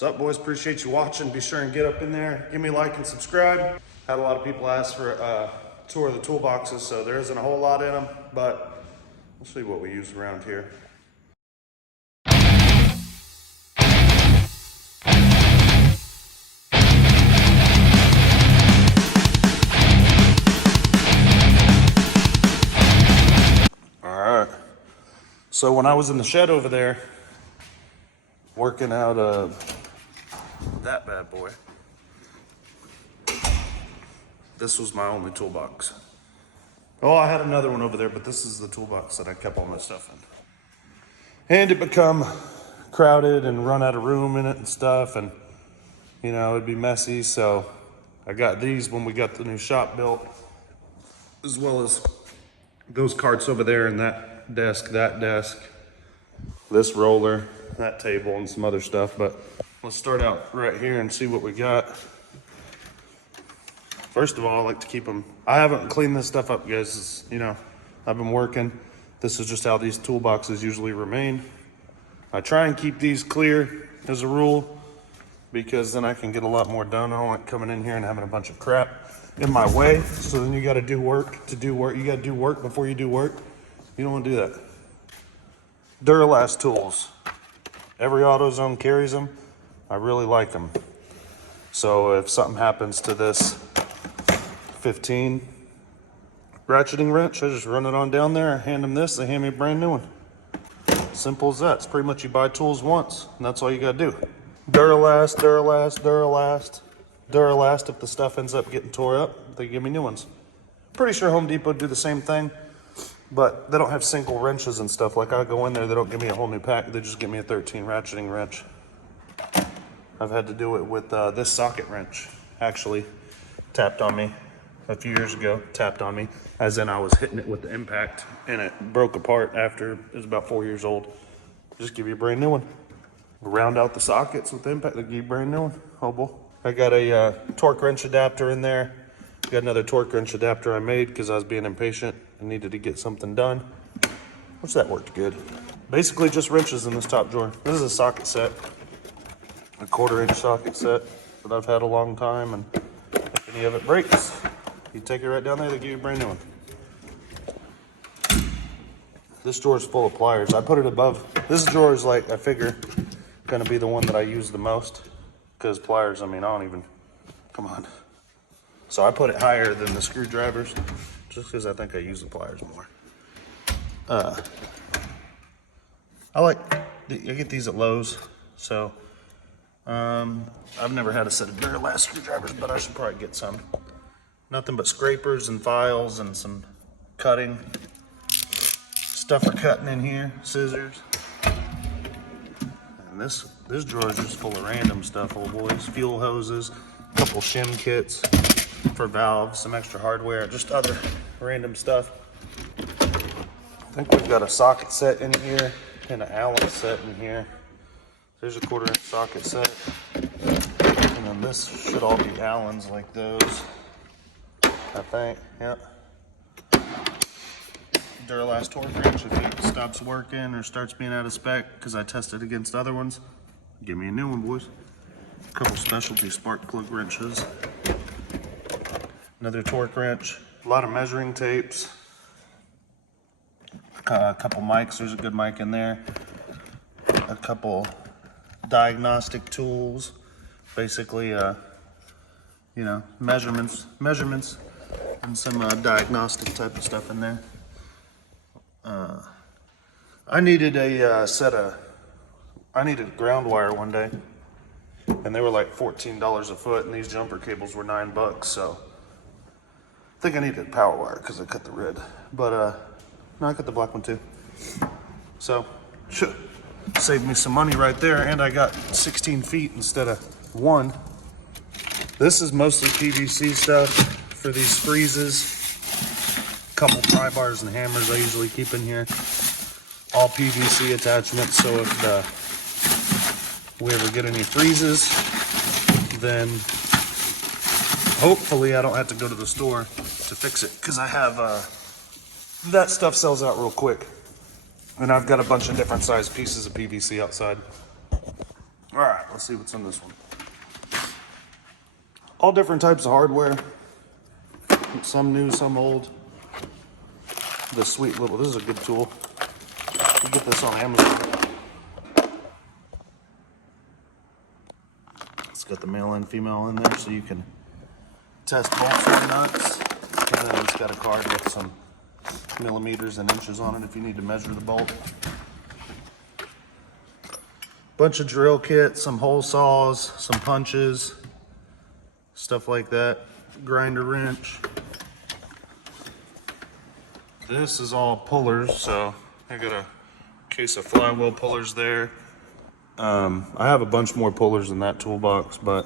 What's up, boys? Appreciate you watching. Be sure and get up in there, give me a like and subscribe. Had a lot of people ask for a tour of the toolboxes, so there isn't a whole lot in them, but we'll see what we use around here. All right. So when I was in the shed over there, working out that bad boy, this was my only toolbox. Oh, I had another one over there, but this is the toolbox that I kept all my stuff in. And it become crowded and run out of room in it and stuff, and you know, it'd be messy. So I got these when we got the new shop built, as well as those carts over there and that desk, this roller, that table, and some other stuff. But let's start out right here and see what we got. First of all, I like to keep them. I haven't cleaned this stuff up, guys. You know, I've been working. This is just how these toolboxes usually remain. I try and keep these clear as a rule, because then I can get a lot more done. I don't like coming in here and having a bunch of crap in my way. So then you got to do work to do work. You got to do work before you do work. You don't want to do that. Duralast tools. Every AutoZone carries them. I really like them. So if something happens to this 15 ratcheting wrench, I just run it on down there, I hand them this, they hand me a brand new one. Simple as that. It's pretty much you buy tools once, and that's all you gotta do. Duralast, Duralast, Duralast, Duralast. If the stuff ends up getting tore up, they give me new ones. Pretty sure Home Depot do the same thing, but they don't have single wrenches and stuff. Like I go in there, they don't give me a whole new pack, they just give me a 13 ratcheting wrench. I've had to do it with this socket wrench, actually tapped on me a few years ago, as in I was hitting it with the impact and it broke apart after it was about 4 years old. Just give you a brand new one. Round out the sockets with the impact, they give you a brand new one. Oh boy. I got a torque wrench adapter in there. Got another torque wrench adapter I made because I was being impatient and needed to get something done, which that worked good. Basically just wrenches in this top drawer. This is a socket set, a 1/4 inch socket set that I've had a long time, and if any of it breaks, you take it right down there, they give you a brand new one. This drawer is full of pliers. I put it above. This drawer is, like, I figure, gonna be the one that I use the most, because pliers, I mean, I don't even, come on. So I put it higher than the screwdrivers, just because I think I use the pliers more. I get these at Lowe's, so I've never had a set of Duralast screwdrivers, but I should probably get some. Nothing but scrapers and files and some cutting stuff for cutting in here, scissors. And this drawer is just full of random stuff, old boys. Fuel hoses, a couple shim kits for valves, some extra hardware, just other random stuff. I think we've got a socket set in here and an Allen set in here. There's a 1/4 inch socket set. And then this should all be Allens like those, I think. Yep. Duralast torque wrench, if it stops working or starts being out of spec, because I tested against other ones, give me a new one, boys. A couple specialty spark plug wrenches. Another torque wrench. A lot of measuring tapes. A couple mics. There's a good mic in there. A couple diagnostic tools. Basically, you know, measurements, and some diagnostic type of stuff in there. I needed I needed ground wire one day, and they were like $14 a foot, and these jumper cables were $9, so I think I needed power wire because I cut the red, but no, I cut the black one too. So, saved me some money right there, and I got 16 feet instead of 1. This is mostly PVC stuff for these freezes. A couple pry bars and hammers I usually keep in here. All PVC attachments, so if we ever get any freezes, then hopefully I don't have to go to the store to fix it, because I have, that stuff sells out real quick. And I've got a bunch of different size pieces of PVC outside. All right, let's let's see what's in this one. All different types of hardware. Some new, some old. This sweet little, this is a good tool. You get this on Amazon. It's got the male and female in there so you can test bolts and nuts. And then it's got a card with some millimeters and inches on it if you need to measure the bolt. Bunch of drill kits, some hole saws, some punches, stuff like that. Grinder wrench. This is all pullers, so I got a case of flywheel pullers there. I have a bunch more pullers in that toolbox, but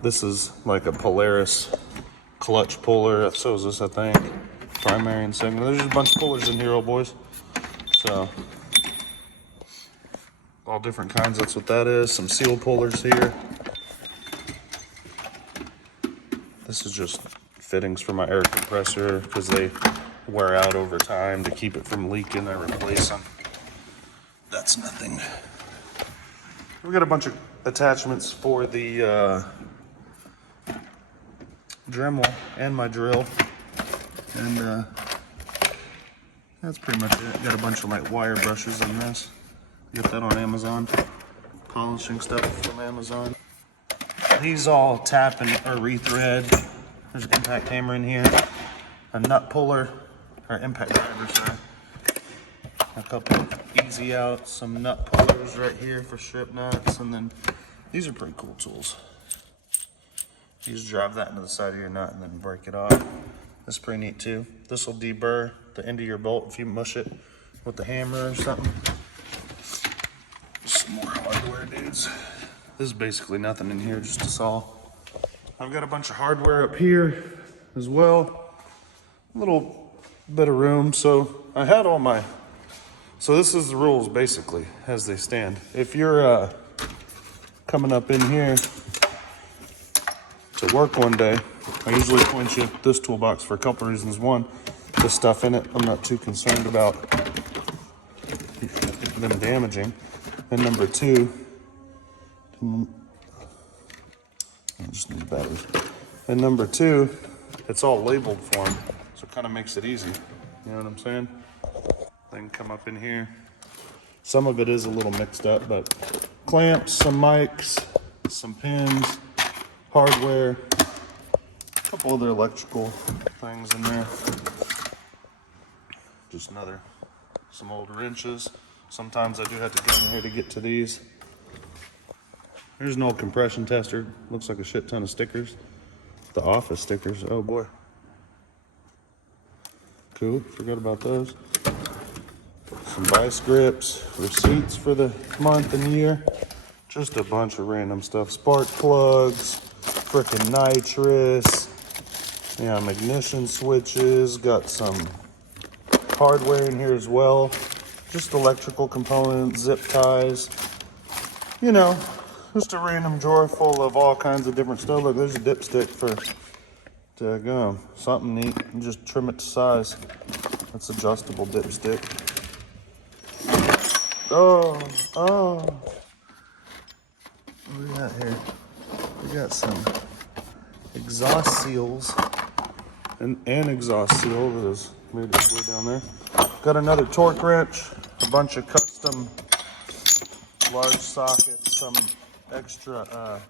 this is like a Polaris clutch puller. So is this, I think. Primary and secondary. There's just a bunch of pullers in here, old boys. So, all different kinds, that's what that is. Some seal pullers here. This is just fittings for my air compressor because they wear out over time. To keep it from leaking, I replace them. That's nothing. We got a bunch of attachments for the Dremel and my drill, and that's pretty much it. Got a bunch of like wire brushes in this. Get that on Amazon. Polishing stuff from Amazon. These all tap and or rethread. There's an impact hammer in here, a nut puller, or impact driver, sorry. A couple of easy outs, some nut pullers right here for strip nuts, and then these are pretty cool tools. You just drive that into the side of your nut and then break it off. That's pretty neat too. This will deburr the end of your bolt if you mush it with the hammer or something. Some more hardware, dudes. This is basically nothing in here, just a saw. I've got a bunch of hardware up here as well. A little bit of room, so I had all my... So this is the rules basically as they stand. If you're coming up in here to work one day, I usually point you at this toolbox for a couple reasons. One, the stuff in it I'm not too concerned about them damaging. And number two, I just need batteries. And number two, it's all labeled for them, so it kind of makes it easy. You know what I'm saying? They can come up in here. Some of it is a little mixed up, but clamps, some mics, some pins, hardware, a couple other electrical things in there. Just some old wrenches. Sometimes I do have to go in here to get to these. Here's an old compression tester. Looks like a shit ton of stickers. The office stickers, oh boy. Cool, forgot about those. Some vice grips, receipts for the month and year. Just a bunch of random stuff. Spark plugs, frickin' nitrous, ignition switches. Got some hardware in here as well. Just electrical components, zip ties. You know, just a random drawer full of all kinds of different stuff. Look, there's a dipstick for something neat. And just trim it to size. That's adjustable dipstick. Oh. What do we got here? We got some exhaust seals and exhaust seal that is made its way down there. Got another torque wrench, a bunch of custom large sockets, some extra,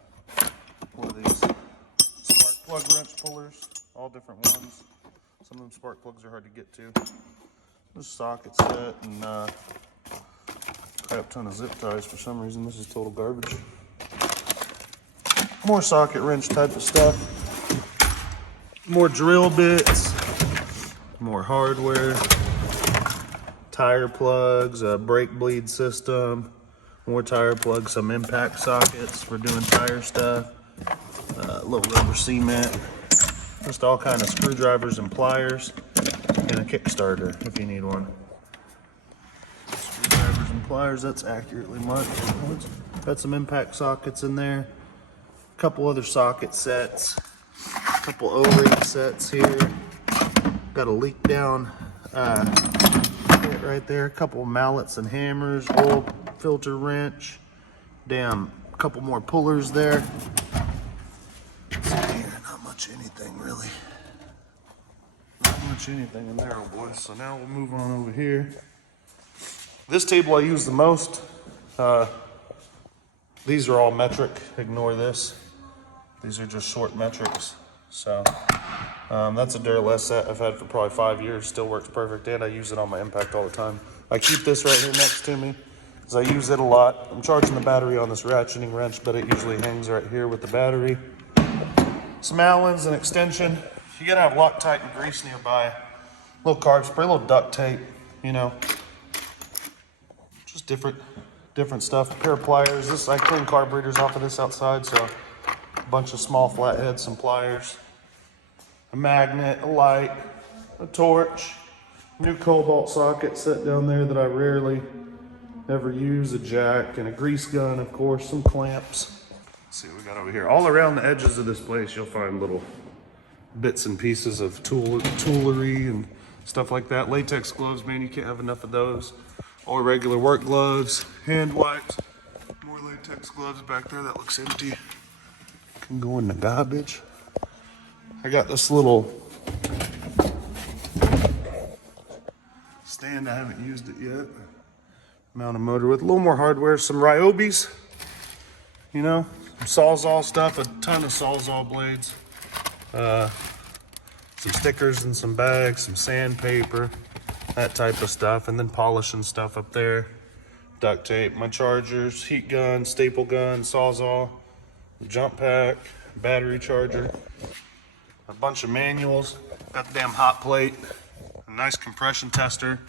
what are these? Spark plug wrench pullers, all different ones. Some of them spark plugs are hard to get to. This socket set and crap ton of zip ties for some reason. This is total garbage. More socket wrench type of stuff. More drill bits. More hardware. Tire plugs, a brake bleed system. More tire plugs, some impact sockets for doing tire stuff. A little rubber cement. Just all kind of screwdrivers and pliers. And a Kickstarter if you need one. Screwdrivers and pliers, that's accurately marked. Got some impact sockets in there. A couple other socket sets. A couple O-ring sets here. Got a leak down right there. A couple mallets and hammers. Oil filter wrench. Damn couple more pullers there. So here, not much anything really. Not much anything in there, oh boy. So now we'll move on over here. This table I use the most. These are all metric, ignore this. These are just short metrics. So that's a Duralast set I've had for probably 5 years, still works perfect, and I use it on my impact all the time. I keep this right here next to me because I use it a lot. I'm charging the battery on this ratcheting wrench, but it usually hangs right here with the battery. Some Allens, an extension. You gotta have Loctite and grease nearby. A little carb spray, a little duct tape, you know. Just different stuff. A pair of pliers. This, I clean carburetors off of this outside, so a bunch of small flatheads, some pliers, a magnet, a light, a torch, new cobalt socket set down there that I rarely ever use, a jack, and a grease gun, of course, some clamps. Let's see what we got over here. All around the edges of this place, you'll find little bits and pieces of toolery and stuff like that. Latex gloves, man, you can't have enough of those. Or regular work gloves, hand wipes, more latex gloves back there. That looks empty. Can go in the garbage. I got this little stand. I haven't used it yet. Mount a motor with a little more hardware. Some Rhyobis, you know, some Sawzall stuff, a ton of Sawzall blades. Some stickers and some bags, some sandpaper, that type of stuff, and then polishing stuff up there. Duct tape, my chargers, heat gun, staple gun, Sawzall, jump pack, battery charger, a bunch of manuals, got the damn hot plate, a nice compression tester.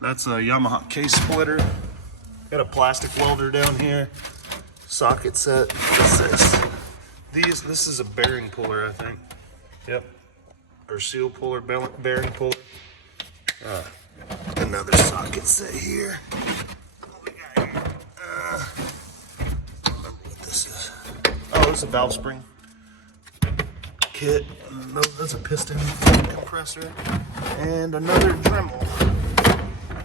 That's a Yamaha case splitter. Got a plastic welder down here, socket set. What's this? This is a bearing puller, I think. Yep. Or seal puller, bearing puller. Another socket set here. What we got here? Remember what this is. Oh, it's a valve spring kit. No, that's a piston compressor. And another Dremel.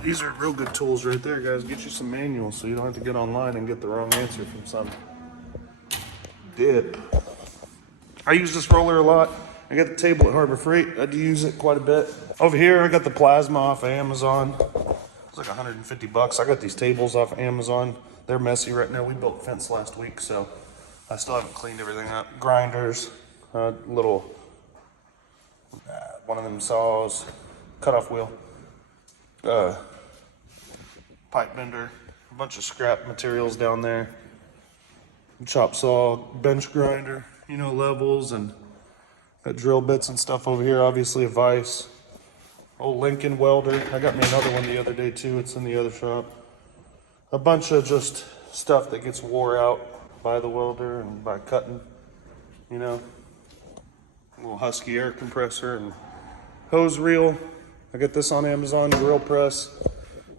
These are real good tools right there, guys. Get you some manuals so you don't have to get online and get the wrong answer from some dip. I use this roller a lot. I got the table at Harbor Freight. I do use it quite a bit. Over here, I got the plasma off of Amazon. It's like 150 bucks. I got these tables off of Amazon. They're messy right now. We built fence last week, so I still haven't cleaned everything up. Grinders, little, one of them saws, cutoff wheel, pipe bender, a bunch of scrap materials down there. Chop saw, bench grinder, you know, levels, and got drill bits and stuff over here. Obviously a vise. Old Lincoln welder. I got me another one the other day too. It's in the other shop. A bunch of just stuff that gets wore out by the welder and by cutting, you know. A little Husky air compressor and hose reel. I got this on Amazon, drill press.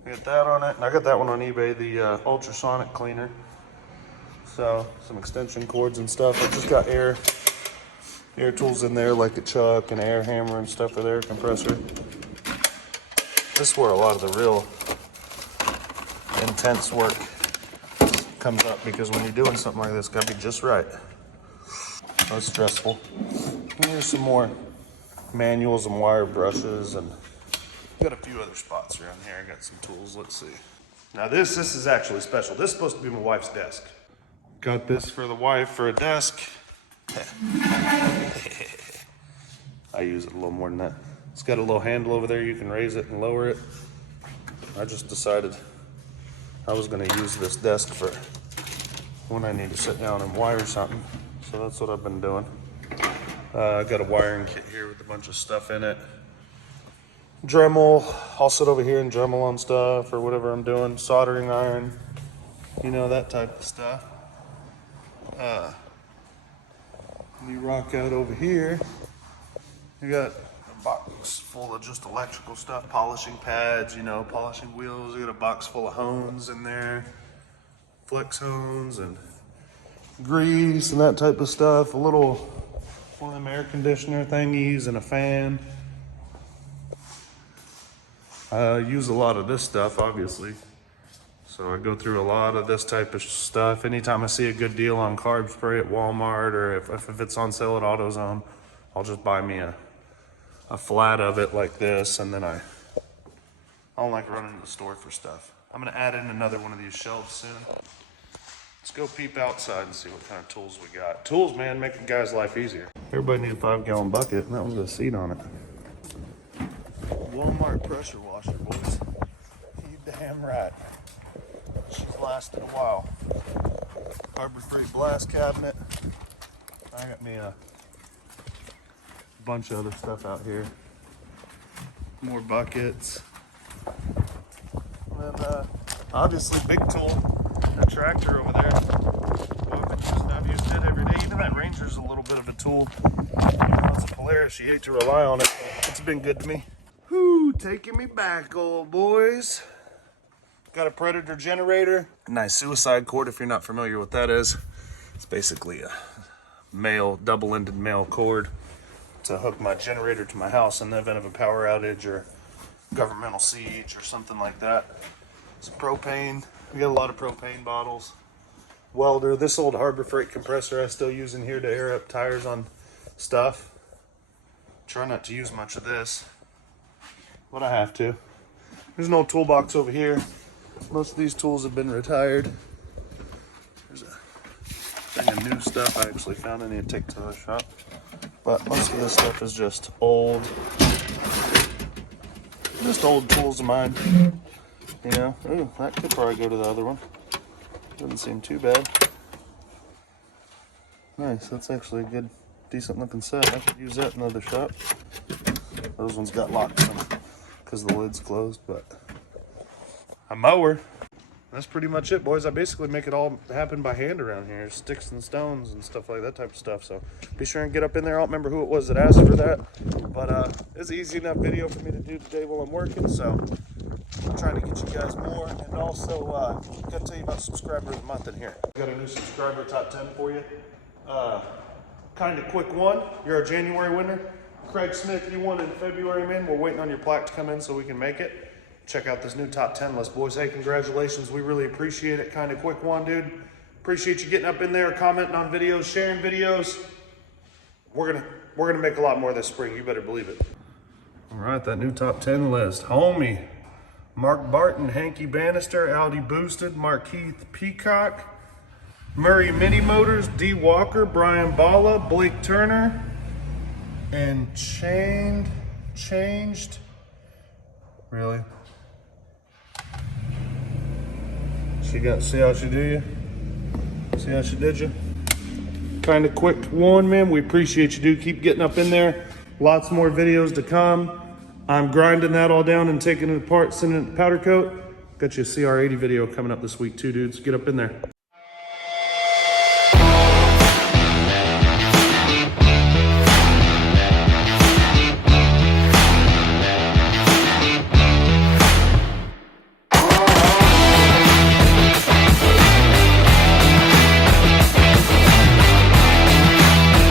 I got that on it. And I got that one on eBay, the ultrasonic cleaner. So some extension cords and stuff. I just got air tools in there, like a chuck and air hammer and stuff for the air compressor. This is where a lot of the real intense work comes up, because when you're doing something like this, gotta be just right. Oh, it's stressful. And here's some more manuals and wire brushes, and got a few other spots around here. I got some tools. Let's see. Now this is actually special. This is supposed to be my wife's desk. Got this for the wife for a desk. I use it a little more than that. It's got a little handle over there. You can raise it and lower it. I just decided I was going to use this desk for when I need to sit down and wire something. So that's what I've been doing. I got a wiring kit here with a bunch of stuff in it. Dremel. I'll sit over here and Dremel on stuff or whatever I'm doing. Soldering iron. You know, that type of stuff. You rock out over here. You got a box full of just electrical stuff, polishing pads, you know, polishing wheels. You got a box full of hones in there, flex hones and grease and that type of stuff. A little, one of them air conditioner thingies and a fan. I use a lot of this stuff, obviously. So I go through a lot of this type of stuff. Anytime I see a good deal on carb spray at Walmart, or if it's on sale at AutoZone, I'll just buy me a flat of it like this, and then I don't like running to the store for stuff. I'm gonna add in another one of these shelves soon. Let's go peep outside and see what kind of tools we got. Tools, man, make a guy's life easier. Everybody needs a 5-gallon bucket, and that was a seat on it. Walmart pressure washer, boys. You damn right. She's lasted a while. Harbor Freight blast cabinet. I got me a bunch of other stuff out here. More buckets. And obviously big tool, that tractor over there. I've used it every day. Even that Ranger's a little bit of a tool. It's a Polaris, you hate to rely on it. It's been good to me. Whew, taking me back, old boys. Got a Predator generator. Nice suicide cord, if you're not familiar with what that is. It's basically a double-ended male cord to hook my generator to my house in the event of a power outage or governmental siege or something like that. Some propane. We got a lot of propane bottles. Welder. This old Harbor Freight compressor I still use in here to air up tires on stuff. Try not to use much of this, but I have to. There's an old toolbox over here. Most of these tools have been retired. There's a thing of new stuff I actually found I need to take to the shop. But most of this stuff is just old tools of mine. You know, ooh, that could probably go to the other one. Doesn't seem too bad. Nice, that's actually a good, decent looking set. I could use that in another shop. Those ones got locked because the lid's closed, but a mower. That's pretty much it, boys. I basically make it all happen by hand around here. Sticks and stones and stuff like that type of stuff. So be sure and get up in there. I don't remember who it was that asked for that, but it's an easy enough video for me to do today while I'm working. So I'm trying to get you guys more, and also gotta tell you about subscriber of the month in here. Got a new subscriber top 10 for you. Kind of quick one. You're a January winner. Craig Smith, you won in February, man. We're waiting on your plaque to come in so we can make it. Check out this new top 10 list, boys. Hey, congratulations. We really appreciate it. Kind of quick one, dude. Appreciate you getting up in there, commenting on videos, sharing videos. We're gonna make a lot more this spring. You better believe it. All right, that new top 10 list. Homie, Mark Barton, Hanky Bannister, Audi Boosted, Markeith Peacock, Murray Mini Motors, D. Walker, Brian Balla, Blake Turner, and changed. Really? See how she do you? See how she did you? Kind of quick one, man. We appreciate you, dude. Keep getting up in there. Lots more videos to come. I'm grinding that all down and taking it apart, sending it to powder coat. Got you a CR80 video coming up this week too, dudes. Get up in there.